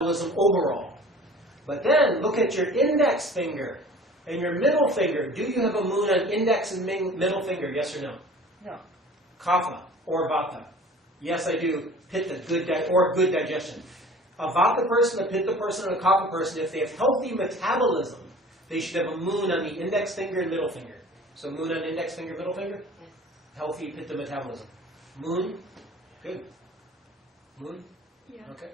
metabolism overall. But then look at your index finger and your middle finger. Do you have a moon on index and middle finger? Yes or no? No. Kapha or vata? Yes, I do. Pitta, good digestion. A vata person, a pitta person, and a kapha person, if they have healthy metabolism, they should have a moon on the index finger and middle finger. So moon on index finger, middle finger? Yes. Healthy pitta metabolism. Moon? Good. Moon? Yeah. Okay.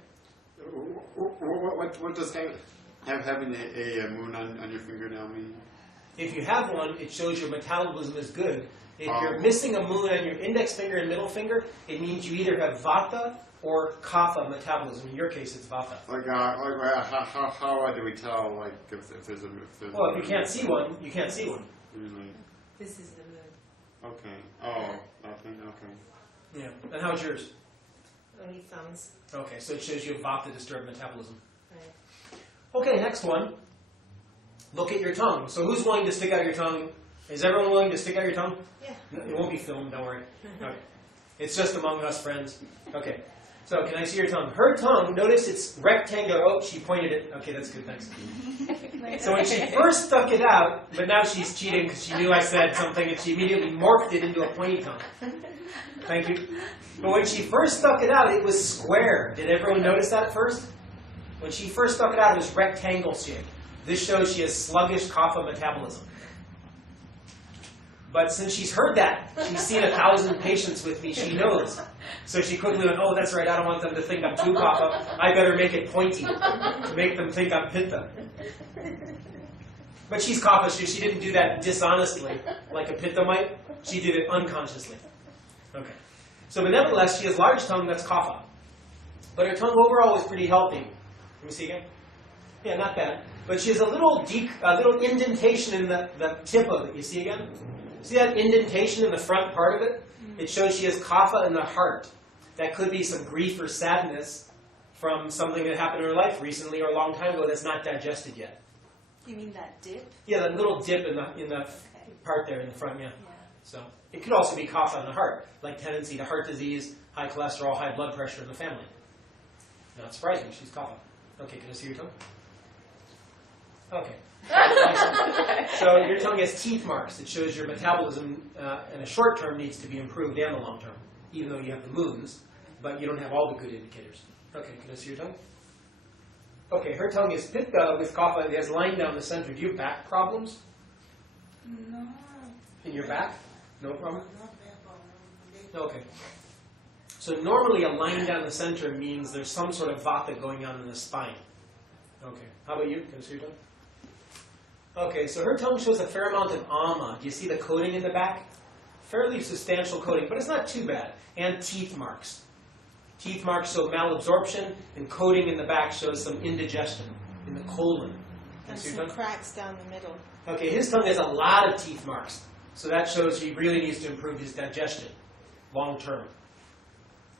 What does having a moon on your fingernail mean? If you have one, it shows your metabolism is good. If you're missing a moon on your index finger and middle finger, it means you either have vata or kapha metabolism. In your case, it's vata. How do we tell, like, if there's a... Well, if you can't see one, you can't see one. This is the moon. Okay. Oh, okay. Yeah. And how's yours? Only thumbs. Okay, so it shows you have vata disturbed metabolism. Right. Okay, next one. Look at your tongue. So who's willing to stick out your tongue? Is everyone willing to stick out your tongue? Yeah. No, it won't be filmed, don't worry. Okay. It's just among us friends. Okay. So can I see your tongue? Her tongue, notice it's rectangular. Oh, she pointed it. Okay, that's good, thanks. So when she first stuck it out, but now she's cheating because she knew I said something and she immediately morphed it into a pointy tongue. Thank you. But when she first stuck it out, it was square. Did everyone notice that at first? When she first stuck it out, it was rectangle shaped. This shows she has sluggish kapha metabolism. But since she's heard that, she's seen 1,000 patients with me, she knows. So she quickly went, oh, that's right, I don't want them to think I'm too kapha. I better make it pointy to make them think I'm pitta. But she's kapha, so she didn't do that dishonestly, like a pitta might. She did it unconsciously. Okay. So, but nevertheless, she has large tongue, that's kapha. But her tongue overall is pretty healthy. Let me see again. Yeah, not bad. But she has a little indentation in the tip of it. You see again? See that indentation in the front part of it? It shows she has kapha in the heart. That could be some grief or sadness from something that happened in her life recently or a long time ago that's not digested yet. You mean that dip? Yeah, that little dip in the part there in the front, yeah. So it could also be kapha in the heart, like tendency to heart disease, high cholesterol, high blood pressure in the family. Not surprising, she's kapha. Okay, can I see your tongue? Okay. So your tongue has teeth marks. It shows your metabolism in the short term needs to be improved and the long term, even though you have the moons, but you don't have all the good indicators. Okay, can I see your tongue? Okay, her tongue is pitta with kapha. It has line down the center. Do you have back problems? No. In your back? No problem? Okay. So normally a line down the center means there's some sort of vata going on in the spine. Okay. How about you? Can I see your tongue? Okay, so her tongue shows a fair amount of ama. Do you see the coating in the back? Fairly substantial coating, but it's not too bad. And teeth marks. Teeth marks show malabsorption, and coating in the back shows some indigestion in the colon. And some cracks down the middle. Okay, his tongue has a lot of teeth marks. So that shows he really needs to improve his digestion long term.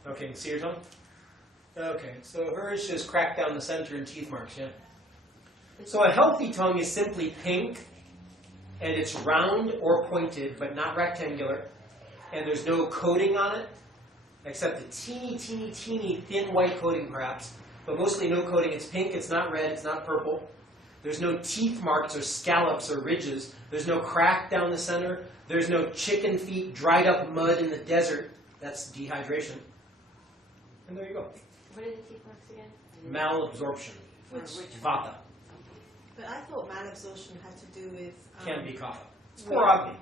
Okay, see your tongue? Okay, so hers just cracked down the center and teeth marks, yeah. So a healthy tongue is simply pink, and it's round or pointed, but not rectangular, and there's no coating on it, except a teeny, teeny, teeny thin white coating perhaps, but mostly no coating. It's pink, it's not red, it's not purple. There's no teeth marks or scallops or ridges. There's no crack down the center. There's no chicken feet, dried up mud in the desert. That's dehydration. And there you go. What are the teeth marks again? Malabsorption. It's vata. But I thought malabsorption had to do with... Can be kapha. It's porogny.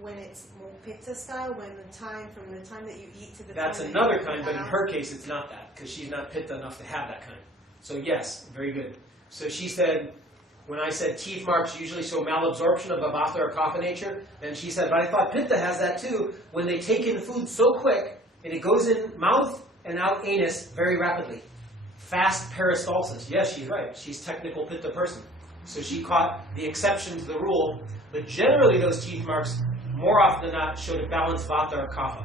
When it's more pitta style, from the time that you eat to the That's time another that kind, but in her case it's not that, because she's not pitta enough to have that kind. So yes, very good. So she said, when I said teeth marks usually show malabsorption of a vata or kapha nature, and she said, but I thought pitta has that too, when they take in food so quick, and it goes in mouth and out anus very rapidly. Fast peristalsis. Yes, she's right. She's technical pitta person. So she caught the exception to the rule, but generally those teeth marks, more often than not, show to balance vata or kapha.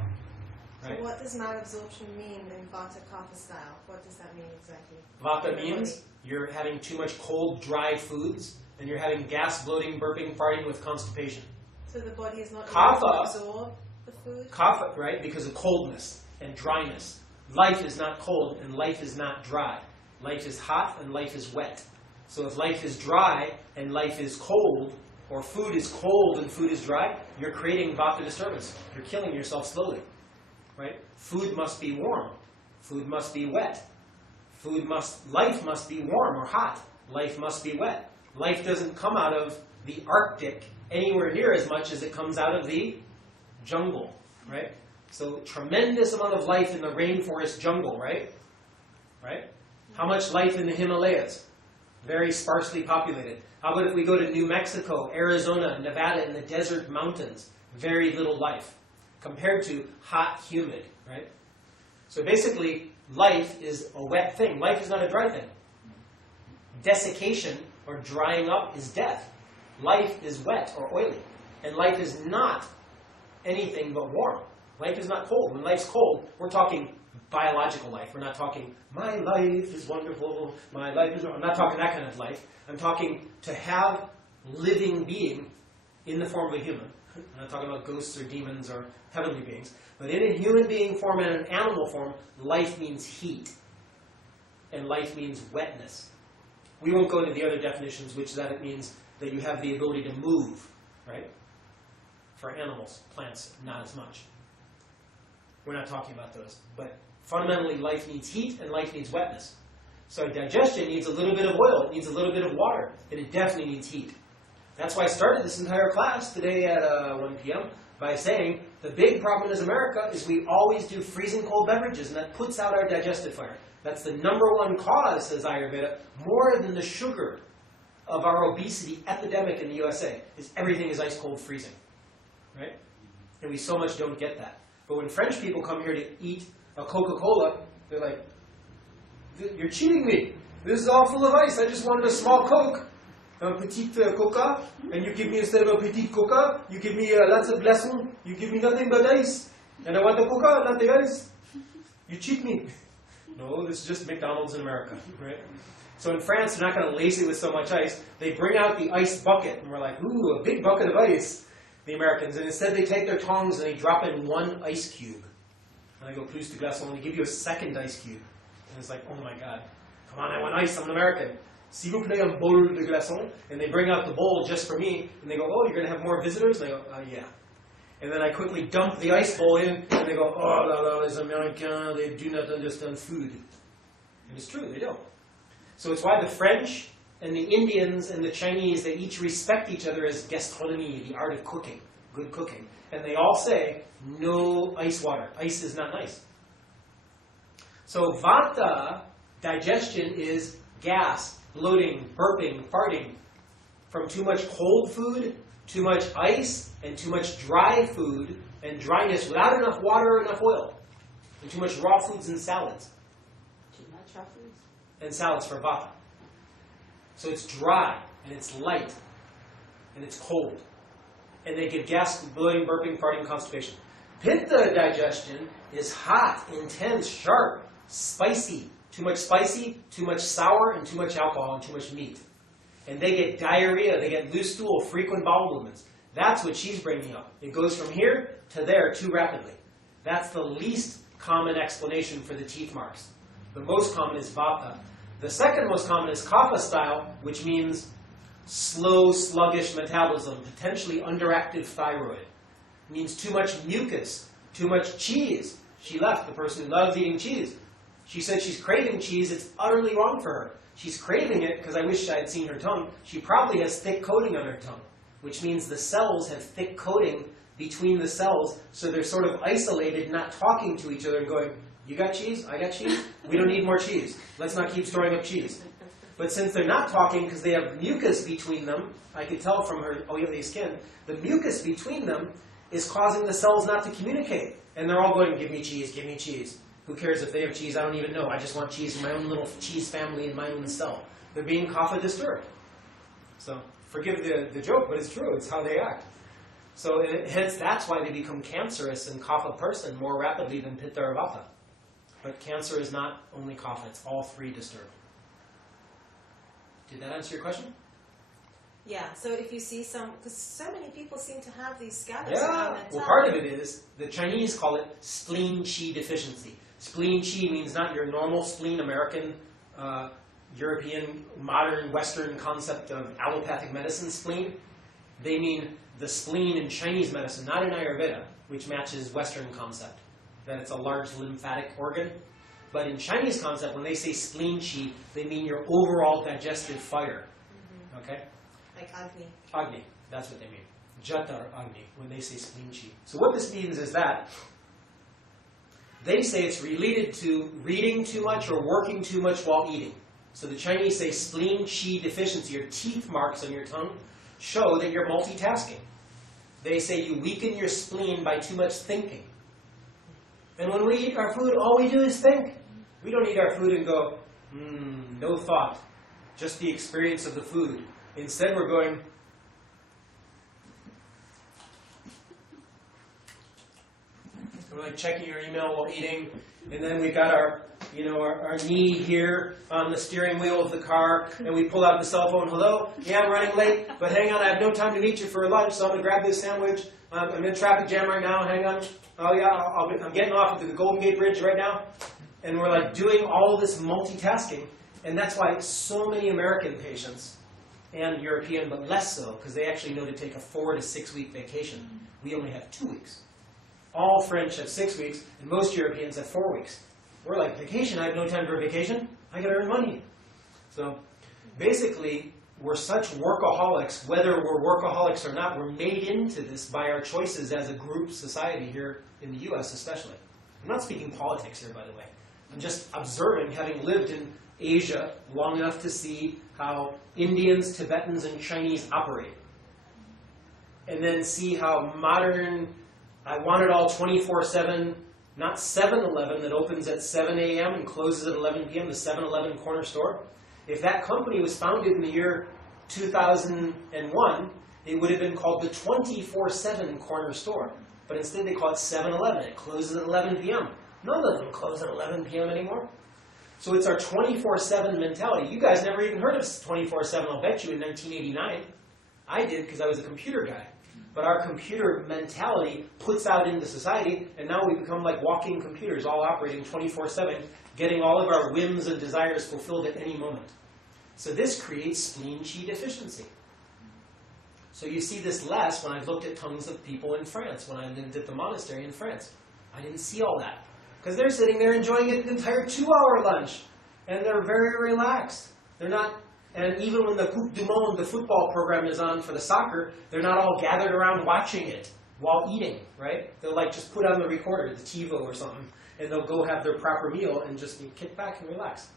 Right? So what does malabsorption mean in vata-kapha style? What does that mean exactly? Vata means you're having too much cold, dry foods, and you're having gas, bloating, burping, farting with constipation. So the body is not Kapha, able to absorb the food? Kapha, right, because of coldness and dryness. Life is not cold and life is not dry. Life is hot and life is wet. So if life is dry and life is cold, or food is cold and food is dry, you're creating vata disturbance. You're killing yourself slowly. Right? Food must be warm. Food must be wet. Life must be warm or hot. Life must be wet. Life doesn't come out of the Arctic anywhere near as much as it comes out of the jungle, right? So tremendous amount of life in the rainforest jungle, right? Right? How much life in the Himalayas? Very sparsely populated. How about if we go to New Mexico, Arizona, Nevada, in the desert mountains? Very little life compared to hot, humid, right? So basically, life is a wet thing. Life is not a dry thing. Desiccation, or drying up, is death. Life is wet or oily. And life is not anything but warm. Life is not cold. When life's cold, we're talking biological life. We're not talking, my life is wonderful, my life is... I'm not talking that kind of life. I'm talking to have living being in the form of a human. I'm not talking about ghosts or demons or heavenly beings. But in a human being form and an animal form, life means heat. And life means wetness. We won't go into the other definitions, which that it means that you have the ability to move, right? For animals, plants, not as much. We're not talking about those. But fundamentally, life needs heat and life needs wetness. So digestion needs a little bit of oil, it needs a little bit of water, and it definitely needs heat. That's why I started this entire class today at 1 p.m. by saying the big problem in America is we always do freezing cold beverages, and that puts out our digestive fire. That's the number one cause, says Ayurveda, more than the sugar of our obesity epidemic in the USA, is everything is ice cold freezing. Right? And we so much don't get that. But when French people come here to eat a Coca-Cola, they're like, you're cheating me. This is all full of ice. I just wanted a small Coke, a petite Coca, and you give me, instead of a petite Coca, you give me lots of glaçons. You give me nothing but ice. And I want the Coca, not the ice. You cheat me. No, this is just McDonald's in America, right? So in France, they're not going to lace it with so much ice. They bring out the ice bucket, and we're like, ooh, a big bucket of ice, the Americans. And instead they take their tongs and they drop in one ice cube. And I go, plus de glaçons, and they give you a second ice cube. And it's like, oh my God, come on, I want ice, I'm an American. S'il vous plaît, un bol de glaçons. And they bring out the bowl just for me, and they go, oh, you're going to have more visitors? And I go, yeah. And then I quickly dump the ice bowl in, and they go, oh la la, les Américains, they do not understand food. And it's true, they don't. So it's why the French and the Indians and the Chinese, they each respect each other as gastronomie, the art of cooking, good cooking. And they all say, no ice water. Ice is not nice. So vata, digestion, is gas, bloating, burping, farting from too much cold food, too much ice, and too much dry food, and dryness without enough water or enough oil, and too much raw foods and salads. Too much raw foods? And salads for vata. So it's dry, and it's light, and it's cold. And they give gas, bloating, burping, farting, constipation. Pitta digestion is hot, intense, sharp, spicy. Too much spicy, too much sour, and too much alcohol, and too much meat. And they get diarrhea, they get loose stool, frequent bowel movements. That's what she's bringing up. It goes from here to there too rapidly. That's the least common explanation for the teeth marks. The most common is vata. The second most common is kapha style, which means slow, sluggish metabolism, potentially underactive thyroid. It means too much mucus, too much cheese. She left, the person who loves eating cheese. She said she's craving cheese. It's utterly wrong for her. She's craving it because I wish I had seen her tongue. She probably has thick coating on her tongue, which means the cells have thick coating between the cells, so they're sort of isolated, not talking to each other and going, you got cheese? I got cheese? We don't need more cheese. Let's not keep storing up cheese. But since they're not talking because they have mucus between them, I could tell from her oily skin, the mucus between them is causing the cells not to communicate. And they're all going, give me cheese, give me cheese. Who cares if they have cheese? I don't even know. I just want cheese in my own little cheese family in my own cell. They're being kapha disturbed. So forgive the joke, but it's true. It's how they act. So hence that's why they become cancerous and kapha person more rapidly than pitta or vata. But cancer is not only kapha. It's all three disturbed. Did that answer your question? Yeah, so if you see because so many people seem to have these scabs Yeah, around their well tongue. part of it is, the Chinese call it spleen qi deficiency. Spleen qi means not your normal spleen American European, modern, Western concept of allopathic medicine, spleen. They mean the spleen in Chinese medicine, not in Ayurveda, which matches Western concept, that it's a large lymphatic organ. But in Chinese concept, when they say spleen chi, they mean your overall digestive fire. Okay? Like Agni. Agni, that's what they mean. Jata or Agni, when they say spleen chi. So what this means is that they say it's related to reading too much or working too much while eating. So the Chinese say spleen chi deficiency, your teeth marks on your tongue, show that you're multitasking. They say you weaken your spleen by too much thinking. And when we eat our food, all we do is think. We don't eat our food and go, no thought, just the experience of the food. Instead, we're going, we're like checking your email while eating, and then we got our, our knee here on the steering wheel of the car, and we pull out the cell phone. Hello? Yeah, I'm running late, but hang on, I have no time to meet you for lunch, so I'm going to grab this sandwich. I'm in a traffic jam right now. Hang on. Oh yeah, I'm getting off at the Golden Gate Bridge right now. And we're like doing all this multitasking, and that's why so many American patients, and European, but less so, because they actually know to take a 4 to 6 week vacation. We only have 2 weeks. All French have 6 weeks, and most Europeans have 4 weeks. We're like, vacation? I have no time for a vacation. I got to earn money. So basically, we're such workaholics, whether we're workaholics or not, we're made into this by our choices as a group society here in the US especially. I'm not speaking politics here, by the way. I'm just observing, having lived in Asia long enough to see how Indians, Tibetans, and Chinese operate. And then see how modern, I want it all 24/7, not 7-Eleven that opens at 7 a.m. and closes at 11 p.m., the 7-Eleven corner store. If that company was founded in the year 2001, it would have been called the 24/7 corner store. But instead they call it 7-Eleven. It closes at 11 p.m. None of them close at 11 p.m. anymore. So it's our 24/7 mentality. You guys never even heard of 24/7, I'll bet you, in 1989. I did because I was a computer guy. But our computer mentality puts out into society, and now we become like walking computers, all operating 24/7, getting all of our whims and desires fulfilled at any moment. So this creates spleen chi deficiency. So you see this less when I've looked at tongues of people in France, when I lived at the monastery in France. I didn't see all that. Because they're sitting there enjoying an entire 2-hour lunch. And they're very relaxed. They're not, and even when the Coupe du Monde, the football program is on for the soccer, they're not all gathered around watching it while eating, right? They'll like just put on the recorder, the TiVo or something, and they'll go have their proper meal and just kick back and relax.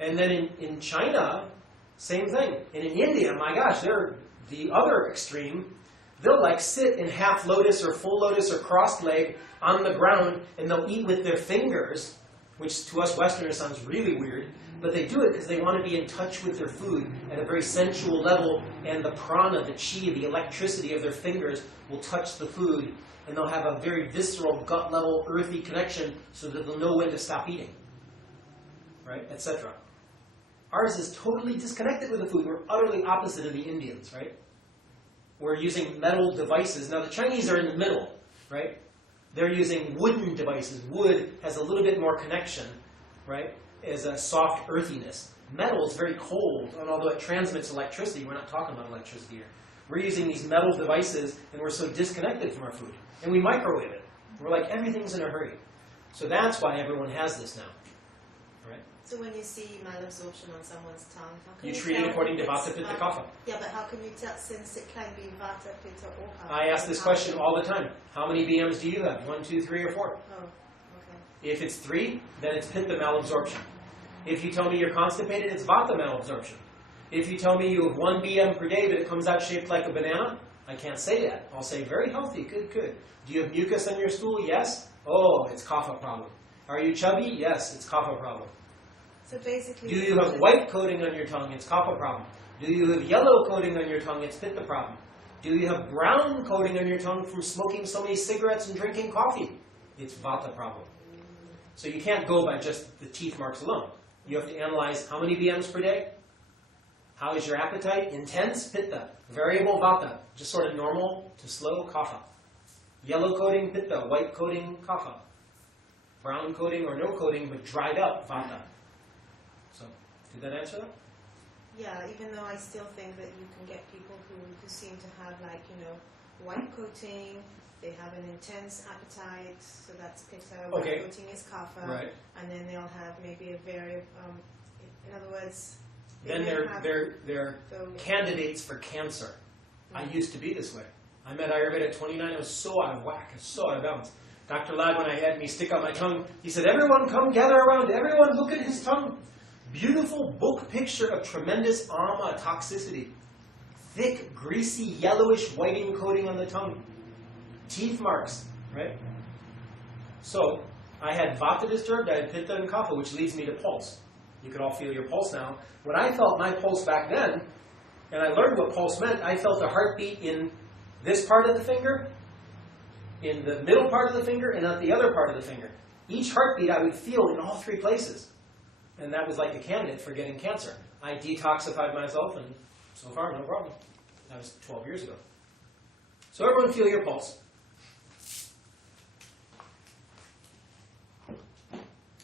And then in China, same thing. And in India, my gosh, they're the other extreme. They'll like sit in half lotus or full lotus or crossed leg on the ground, and they'll eat with their fingers, which to us Westerners sounds really weird, but they do it because they want to be in touch with their food at a very sensual level, and the prana, the chi, the electricity of their fingers will touch the food, and they'll have a very visceral, gut-level, earthy connection so that they'll know when to stop eating, right, etc. Ours is totally disconnected with the food. We're utterly opposite of the Indians, right? We're using metal devices. Now the Chinese are in the middle, right? They're using wooden devices. Wood has a little bit more connection, right, as a soft earthiness. Metal is very cold, and although it transmits electricity, we're not talking about electricity here. We're using these metal devices, and we're so disconnected from our food. And we microwave it. We're like, everything's in a hurry. So that's why everyone has this now. Right? So when you see malabsorption on someone's tongue, how can You you treat it tell according to if it's vata-pitta-kapha. Yeah, but how can you tell, since it can be vata, pitta, or kapha? I ask this question all the time. How many BMs do you have? 1, 2, 3, or 4? Oh, okay. If it's 3, then it's pitta malabsorption. If you tell me you're constipated, it's vata malabsorption. If you tell me you have 1 BM per day, but it comes out shaped like a banana, I can't say that. I'll say, very healthy, good, good. Do you have mucus on your stool? Yes. Oh, it's kapha problem. Are you chubby? Yes, it's kapha problem. So basically, Do you have white coating on your tongue? It's kapha problem. Do you have yellow coating on your tongue? It's pitta problem. Do you have brown coating on your tongue from smoking so many cigarettes and drinking coffee? It's vata problem. So you can't go by just the teeth marks alone. You have to analyze how many BMs per day. How is your appetite? Intense, pitta. Variable, vata. Just sort of normal to slow, kapha. Yellow coating, pitta. White coating, kapha. Brown coating or no coating, but dried up, vata. So Did that answer that? Yeah, even though I still think that you can get people who seem to have like, white coating, they have an intense appetite, so that's pitta, Okay. white coating is kapha, Right. and then they'll have maybe a very, in other words, they Then may they're have those- candidates for cancer. I used to be this way. I met Ayurveda at 29. I was so out of whack. I was so out of balance. Dr. Ladd, when I had me stick out my tongue, he said, "Everyone come gather around. Everyone look at his tongue." Beautiful book picture of tremendous ama toxicity. Thick, greasy, yellowish whiting coating on the tongue. Teeth marks, right? So, I had vata disturbed, I had pitta and kapha, which leads me to pulse. You can all feel your pulse now. When I felt my pulse back then, and I learned what pulse meant, I felt a heartbeat in this part of the finger, in the middle part of the finger, and at the other part of the finger. Each heartbeat I would feel in all three places. And that was like a candidate for getting cancer. I detoxified myself, and so far, no problem. That was 12 years ago. So everyone feel your pulse.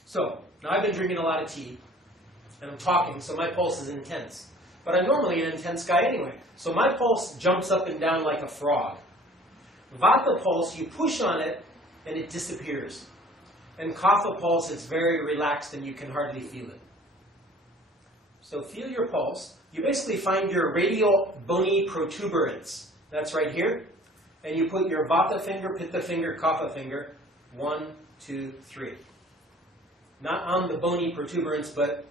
So, now I've been drinking a lot of tea, and I'm talking, so my pulse is intense. But I'm normally an intense guy anyway. So my pulse jumps up and down like a frog. Vata pulse, you push on it, and it disappears. And kapha pulse, it's very relaxed, and you can hardly feel it. So feel your pulse. You basically find your radial bony protuberance. That's right here. And you put your vata finger, pitta finger, kapha finger, 1, 2, 3. Not on the bony protuberance, but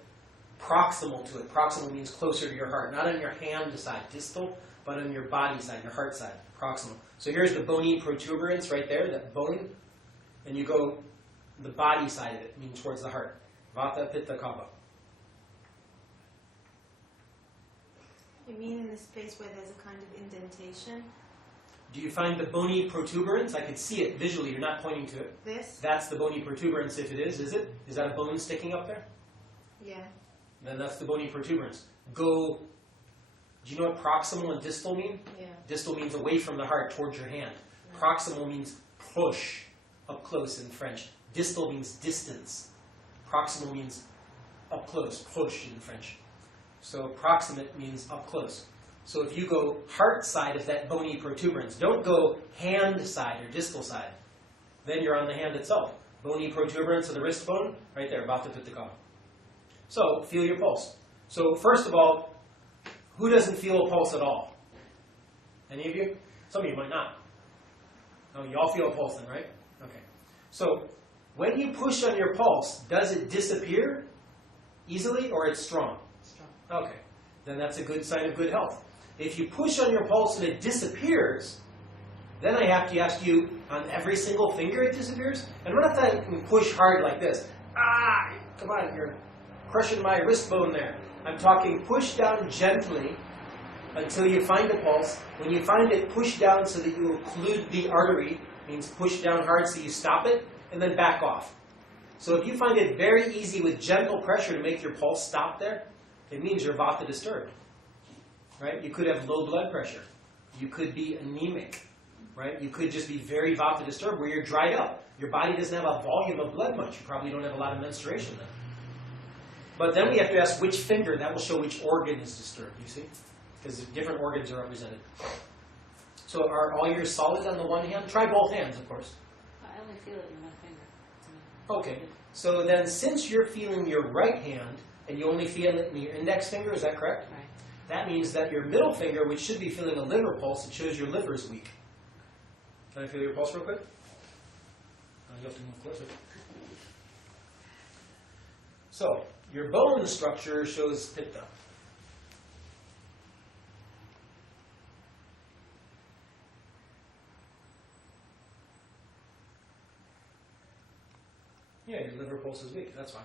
proximal to it. Proximal means closer to your heart. Not on your hand side, distal, but on your body side, your heart side, proximal. So here's the bony protuberance right there, that bone. And you go the body side of it, meaning towards the heart. Vata-pitta-kapha. You mean in this place where there's a kind of indentation? Do you find the bony protuberance? I can see it visually. You're not pointing to it. This? That's the bony protuberance if it is it? Is that a bone sticking up there? Yeah. Then that's the bony protuberance. Do you know what proximal and distal mean? Yeah. Distal means away from the heart, towards your hand. Proximal means push, up close in French. Distal means distance. Proximal means up close, push in French. So proximate means up close. So if you go heart side of that bony protuberance, don't go hand side or distal side. Then you're on the hand itself. Bony protuberance of the wrist bone, right there, vata-pitta-kapha. So feel your pulse. So first of all, who doesn't feel a pulse at all? Any of you? Some of you might not. Oh, you all feel a pulse then, right? Okay. So when you push on your pulse, does it disappear easily or it's strong? Strong. Okay. Then that's a good sign of good health. If you push on your pulse and it disappears, then I have to ask you, on every single finger it disappears? And what if I can push hard like this? Ah! Come on, you're crushing my wrist bone there. I'm talking push down gently until you find a pulse. When you find it, push down so that you occlude the artery, means push down hard so you stop it, and then back off. So if you find it very easy with gentle pressure to make your pulse stop there, it means you're vata disturbed. Right? You could have low blood pressure. You could be anemic. Right? You could just be very vata disturbed where you're dried up. Your body doesn't have a volume of blood much. You probably don't have a lot of menstruation then. But then we have to ask which finger. That will show which organ is disturbed, you see? Because different organs are represented. So are all yours solid on the one hand? Try both hands, of course. I only feel it in my finger. Okay. So then since you're feeling your right hand, and you only feel it in your index finger, is that correct? Right. That means that your middle finger, which should be feeling a liver pulse, it shows your liver is weak. Can I feel your pulse real quick? You have to move closer. So, your bone structure shows pitta. Yeah, your liver pulse is weak, that's fine.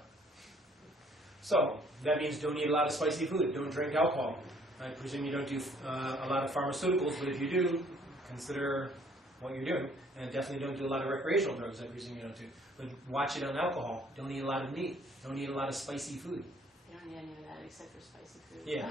So, that means don't eat a lot of spicy food, don't drink alcohol. I presume you don't do a lot of pharmaceuticals, but if you do, consider what you're doing. And definitely don't do a lot of recreational drugs, I presume you don't do. But watch it on alcohol. Don't eat a lot of meat. Don't eat a lot of spicy food. You don't need any of that except for spicy food. Yeah.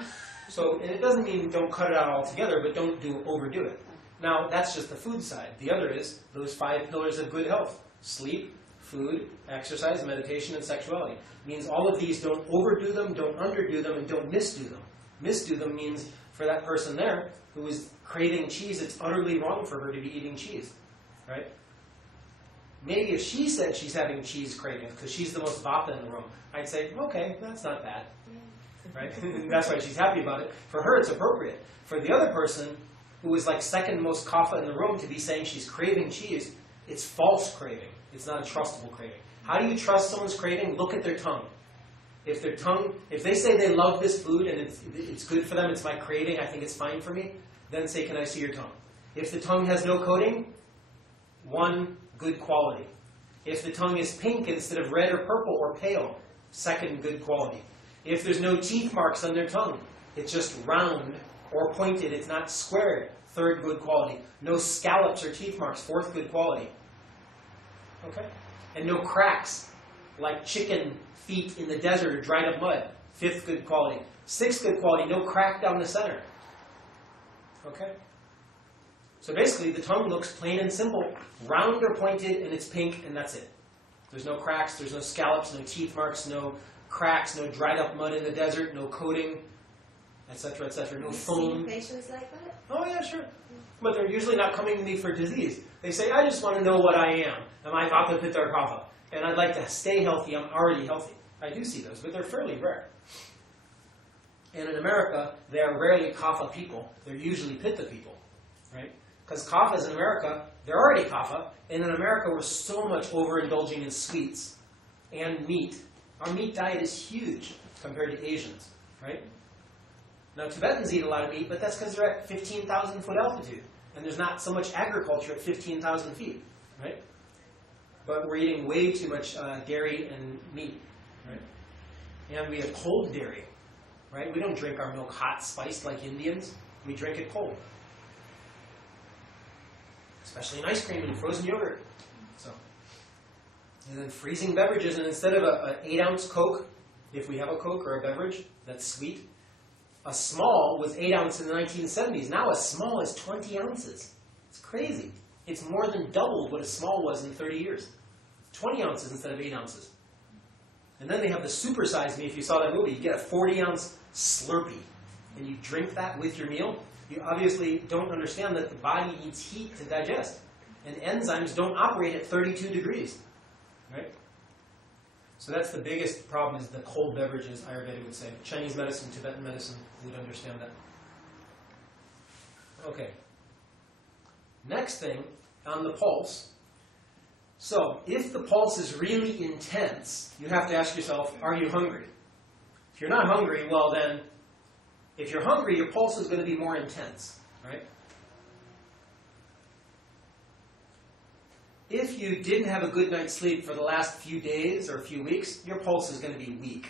So, and it doesn't mean don't cut it out altogether, but don't overdo it. Now, that's just the food side. The other is those 5 pillars of good health. Sleep, food, exercise, meditation, and sexuality. Means all of these don't overdo them, don't underdo them, and don't misdo them. Misdo them means for that person there who is craving cheese, it's utterly wrong for her to be eating cheese, right? Maybe if she said she's having cheese cravings because she's the most vata in the room, I'd say, okay, that's not bad, right? That's why she's happy about it. For her, it's appropriate. For the other person who is like second most kapha in the room to be saying she's craving cheese, it's false craving. It's not a trustable craving. How do you trust someone's craving? Look at their tongue. If they say they love this food and it's good for them, it's my craving, I think it's fine for me, then say, can I see your tongue? If the tongue has no coating, one, good quality. If the tongue is pink instead of red or purple or pale, second, good quality. If there's no teeth marks on their tongue, it's just round or pointed, it's not squared, third, good quality. No scallops or teeth marks, fourth, good quality. Okay? And no cracks, like chicken feet in the desert or dried up mud, fifth, good quality. Sixth, good quality, no crack down the center. Okay? So basically, the tongue looks plain and simple, round or pointed, and it's pink, and that's it. There's no cracks, there's no scallops, no teeth marks, no cracks, no dried up mud in the desert, no coating, etc., etc., no foam. Patients like that? Oh yeah, sure. But they're usually not coming to me for disease. They say, I just want to know what I am. Am I vata-pitta-kapha? And I'd like to stay healthy, I'm already healthy. I do see those, but they're fairly rare. And in America, they are rarely kapha people. They're usually pitta people, right? Because kaphas in America, they're already kapha, and in America we're so much overindulging in sweets and meat. Our meat diet is huge compared to Asians, right? Now Tibetans eat a lot of meat, but that's because they're at 15,000 foot altitude, and there's not so much agriculture at 15,000 feet, right? But we're eating way too much dairy and meat, right? And we have cold dairy, right? We don't drink our milk hot, spiced like Indians. We drink it cold. Especially in ice cream and frozen yogurt. So, and then freezing beverages, and instead of an 8-ounce Coke, if we have a Coke or a beverage that's sweet, a small was 8 ounces in the 1970s. Now a small is 20 ounces. It's crazy. It's more than doubled what a small was in 30 years. 20 ounces instead of 8 ounces. And then they have the Super Size Me. If you saw that movie, you get a 40-ounce Slurpee, and you drink that with your meal. You obviously don't understand that the body needs heat to digest. And enzymes don't operate at 32 degrees. Right? So that's the biggest problem, is the cold beverages, Ayurveda would say. Chinese medicine, Tibetan medicine would understand that. Okay. Next thing, on the pulse. So, if the pulse is really intense, you have to ask yourself, are you hungry? If you're not hungry, well then, if you're hungry, your pulse is going to be more intense, right? If you didn't have a good night's sleep for the last few days or a few weeks, your pulse is going to be weak.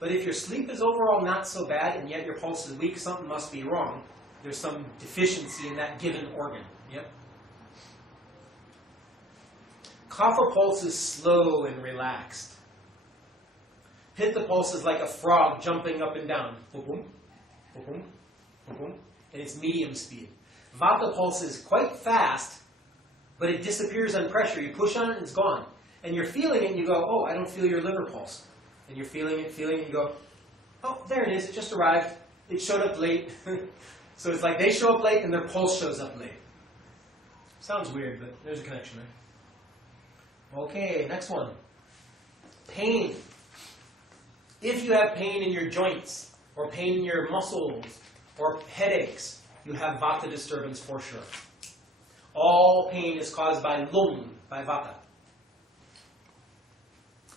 But if your sleep is overall not so bad, and yet your pulse is weak, something must be wrong. There's some deficiency in that given organ. Yep. Kapha pulse is slow and relaxed. Pitta pulse is like a frog jumping up and down. Boom, boom, boom, boom, boom, and it's medium speed. Vata pulse is quite fast, but it disappears on pressure. You push on it and it's gone. And you're feeling it and you go, oh, I don't feel your liver pulse. And you're feeling it, and you go, oh, there it is, it just arrived. It showed up late. So it's like they show up late and their pulse shows up late. Sounds weird, but there's a connection there. Okay, next one. Pain. If you have pain in your joints, or pain in your muscles, or headaches, you have vata disturbance for sure. All pain is caused by lung, by vata.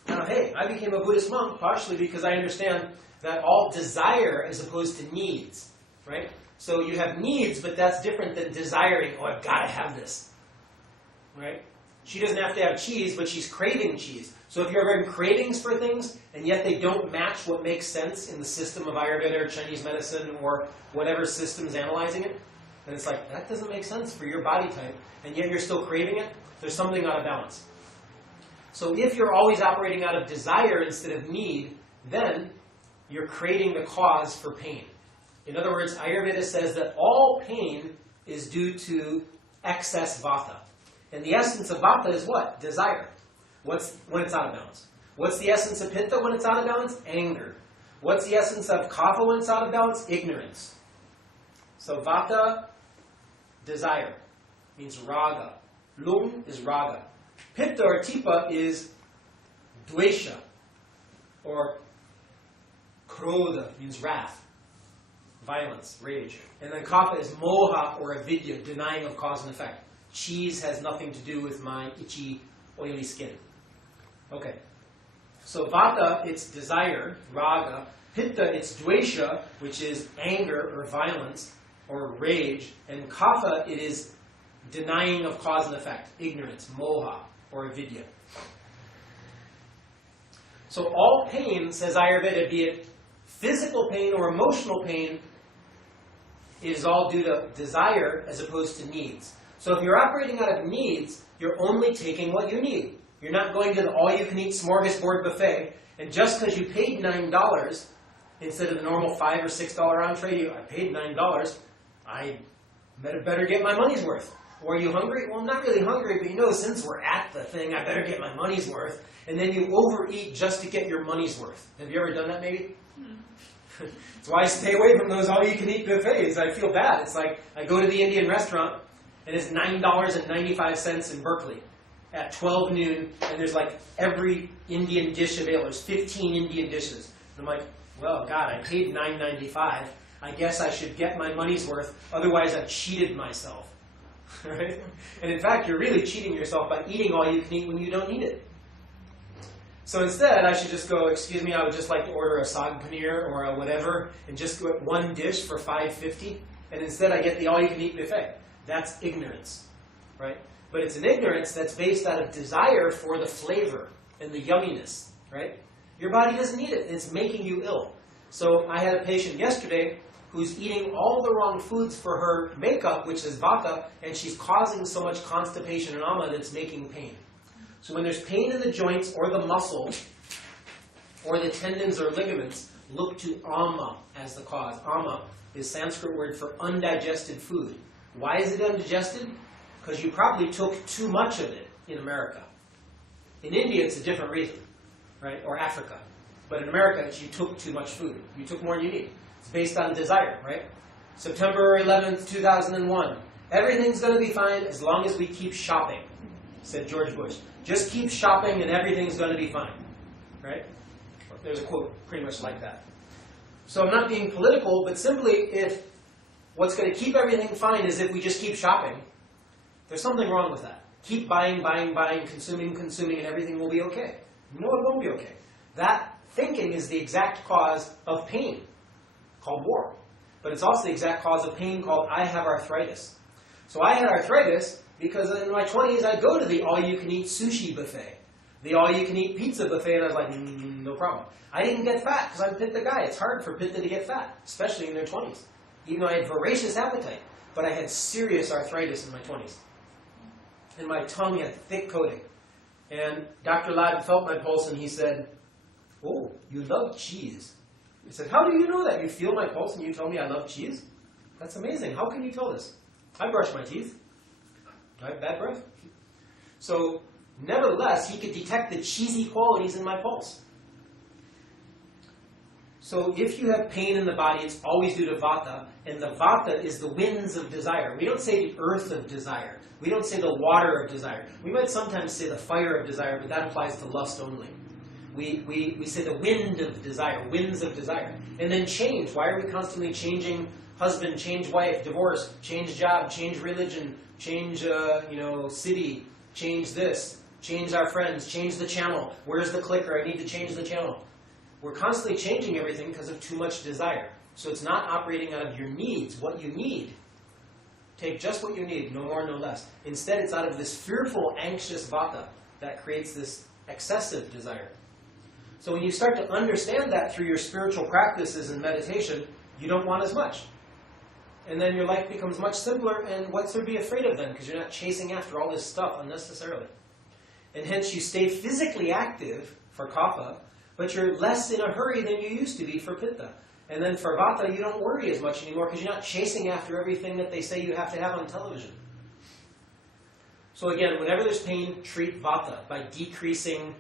Now, hey, I became a Buddhist monk partially because I understand that all desire as opposed to needs, right? So you have needs, but that's different than desiring, oh, I've got to have this, right? She doesn't have to have cheese, but she's craving cheese. So if you're having cravings for things, and yet they don't match what makes sense in the system of Ayurveda or Chinese medicine or whatever system's analyzing it, then it's like, that doesn't make sense for your body type, and yet you're still craving it, there's something out of balance. So if you're always operating out of desire instead of need, then you're creating the cause for pain. In other words, Ayurveda says that all pain is due to excess vata. And the essence of vata is what? Desire. when it's out of balance. What's the essence of pitta when it's out of balance? Anger. What's the essence of kapha when it's out of balance? Ignorance. So vata, desire, means raga. Lung is raga. Pitta or tipa is dvesha, or krodha, means wrath, violence, rage. And then kapha is moha or avidya, denying of cause and effect. Cheese has nothing to do with my itchy, oily skin. Okay. So vata, it's desire, raga. Pitta, it's dvesha, which is anger or violence or rage. And kapha, it is denying of cause and effect, ignorance, moha or avidya. So all pain, says Ayurveda, be it physical pain or emotional pain, is all due to desire as opposed to needs. So if you're operating out of needs, you're only taking what you need. You're not going to the all-you-can-eat smorgasbord buffet, and just because you paid $9 instead of the normal $5 or $6 entree, I paid $9, I better get my money's worth. Or are you hungry? Well, I'm not really hungry, but you know, since we're at the thing, I better get my money's worth. And then you overeat just to get your money's worth. Have you ever done that, maybe? That's why I stay away from those all-you-can-eat buffets. I feel bad. It's like I go to the Indian restaurant, and it's $9.95 in Berkeley at 12 noon, and there's like every Indian dish available. There's 15 Indian dishes. And I'm like, well, God, I paid $9.95. I guess I should get my money's worth. Otherwise, I've cheated myself. Right? And in fact, you're really cheating yourself by eating all you can eat when you don't need it. So instead, I should just go, excuse me, I would just like to order a sag paneer or a whatever, and just get one dish for $5.50, and instead I get the all-you-can-eat buffet. That's ignorance, right? But it's an ignorance that's based out of desire for the flavor and the yumminess, right? Your body doesn't need it. It's making you ill. So I had a patient yesterday who's eating all the wrong foods for her makeup, which is vata, and she's causing so much constipation and ama that it's making pain. So when there's pain in the joints or the muscle or the tendons or ligaments, look to ama as the cause. Ama is Sanskrit word for undigested food. Why is it undigested? Because you probably took too much of it in America. In India, it's a different reason, right? Or Africa. But in America, it's you took too much food. You took more than you need. It's based on desire, right? September 11th, 2001. Everything's going to be fine as long as we keep shopping, said George Bush. Just keep shopping and everything's going to be fine, right? There's a quote pretty much like that. So I'm not being political, but simply if what's going to keep everything fine is if we just keep shopping, there's something wrong with that. Keep buying, buying, buying, consuming, consuming, and everything will be okay. No, it won't be okay. That thinking is the exact cause of pain, called war. But it's also the exact cause of pain called I have arthritis. So I had arthritis because in my 20s I'd go to the all-you-can-eat sushi buffet, the all-you-can-eat pizza buffet, and I was like, no problem. I didn't get fat because I'm a pitta guy. It's hard for pitta to get fat, especially in their 20s. Even though I had voracious appetite, but I had serious arthritis in my 20s. And my tongue had thick coating. And Dr. Ladd felt my pulse and he said, oh, you love cheese. I said, how do you know that? You feel my pulse and you tell me I love cheese? That's amazing. How can you tell this? I brush my teeth. Do I have bad breath? So, nevertheless, he could detect the cheesy qualities in my pulse. So if you have pain in the body, it's always due to vata, and the vata is the winds of desire. We don't say the earth of desire. We don't say the water of desire. We might sometimes say the fire of desire, but that applies to lust only. We say the wind of desire, winds of desire. And then change. Why are we constantly changing husband, change wife, divorce, change job, change religion, change city, change this, change our friends, change the channel. Where's the clicker? I need to change the channel. We're constantly changing everything because of too much desire. So it's not operating out of your needs, what you need. Take just what you need, no more, no less. Instead, it's out of this fearful, anxious vata that creates this excessive desire. So when you start to understand that through your spiritual practices and meditation, you don't want as much. And then your life becomes much simpler, and what's there to be afraid of then? Because you're not chasing after all this stuff unnecessarily. And hence you stay physically active for kapha, but you're less in a hurry than you used to be for pitta. And then for vata, you don't worry as much anymore because you're not chasing after everything that they say you have to have on television. So again, whenever there's pain, treat vata by decreasing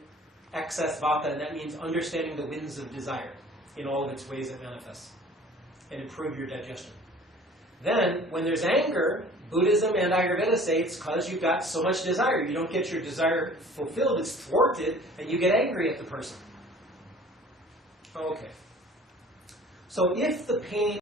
excess vata, and that means understanding the winds of desire in all of its ways it manifests, and improve your digestion. Then, when there's anger, Buddhism and Ayurveda say it's because you've got so much desire. You don't get your desire fulfilled, it's thwarted, and you get angry at the person. Okay. So if the pain